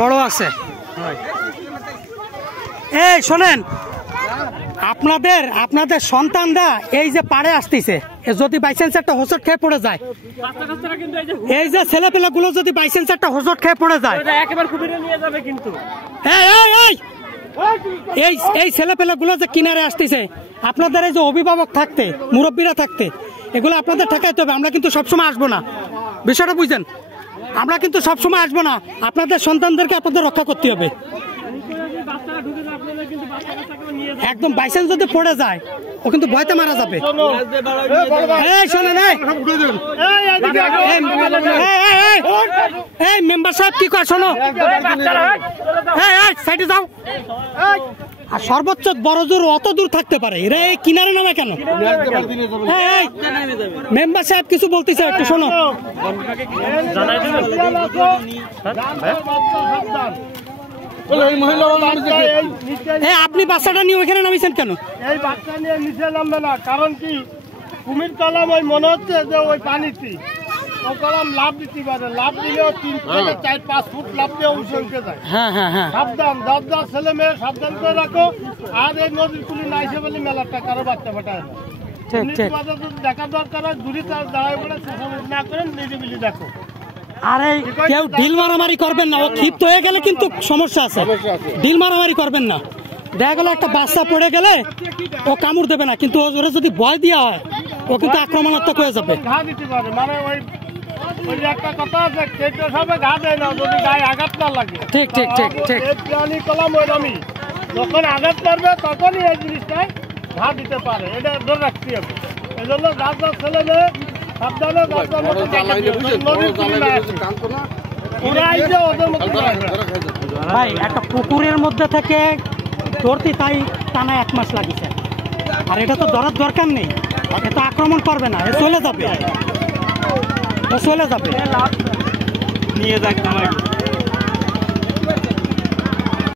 বড় আছে। এই শোনেন, আপনাদের সন্তানরা এই যে পাড়ে আসতেছে, যদি বাইচান্স একটা হোঁচট খেয়ে পড়ে যায়, এই যে ছেলেপেলা গুলো যদি বাইচান্স একটা হোঁচট খেয়ে পড়ে যায়, এই ছেলেপেলা গুলো যে কিনারে আসতেছে, আপনাদের এই যে অভিভাবক থাকতে, মুরব্বীরা থাকতে, এগুলো আপনাদের ঠেকাইতে হবে। আমরা কিন্তু সবসময় আসবো না, বিষয়টা বুঝছেন? আমরা কিন্তু সবসময় আসবো না, আপনাদের সন্তানদেরকে আপনাদের রক্ষা করতে হবে। একদম বাইচান্স যদি পড়ে যায়, ও কিন্তু ভয়তে মারা যাবে। এই মেম্বার সাহেব কি কয় শোনো, সাইডে যাও। আর সর্বোচ্চ বড় জোর অত দূর থাকতে পারে, এরা এই কিনারে নামে কেন? মেম্বার সাহেব কিছু বলতেছে, একটু শোনো। আপনি বাচ্চাটা নিয়ে ওইখানে নামিয়েছেন কেন? এই বাচ্চা নিয়ে নিচে নামবে না, কারণ কি কুমির কলাম ওই মনে হচ্ছে যে ওই পানিতে ও কলাম লাভ দিতে পারে, লাভ দিলেও 3 থেকে 4-5 ফুট লাভ দিয়ে উঠে যায়। সাবধান, দাদা ছেলে মেয়ে সাবধান করে রাখো। আর এই নদীর কুলি নাইছে বলে মেলাটা কারো বাচ্চা ফাটায় না। দেখা দরকার হয়, দূরে দাঁড়ায় বলে না করেন, নিরিবিলি দেখো। আরে কেউ ঢিল মারামারি করবেন না, ও ক্ষিপ্ত হয়ে গেলে কিন্তু সমস্যা আছে। ঢিল মারামারি করবেন না। দেখা গেল একটা বাচ্চা পড়ে গেলে ও কামড় দেবে না, কিন্তু ওরা যদি ভয় দেওয়া হয়, ও কিন্তু আক্রমণাত্মক হয়ে যাবে। ঘা দিতে পারে, মানে ওই একটা কথা আছে, কেটে সবে ঘা দেয় না যদি গায়ে আঘাত না লাগে। ঠিক ঠিক ঠিক ঠিক। প্রাণী কলাম ওইরকমই, যখন আঘাত করবে তখনই এই জিনিসটাই ঘা দিতে পারে, এটা ধরে রাখতে হবে। এই জন্য যার ছেলে মেয়ে সাবধানে ভাই, একটা পুকুরের মধ্যে থেকে ধরতে তাই টানা 1 মাস লাগিছে। আর এটা তো ধরার দরকার নেই, এটা আক্রমণ করবে না, চলে যাবে, চলে যাবে। নিয়ে যাক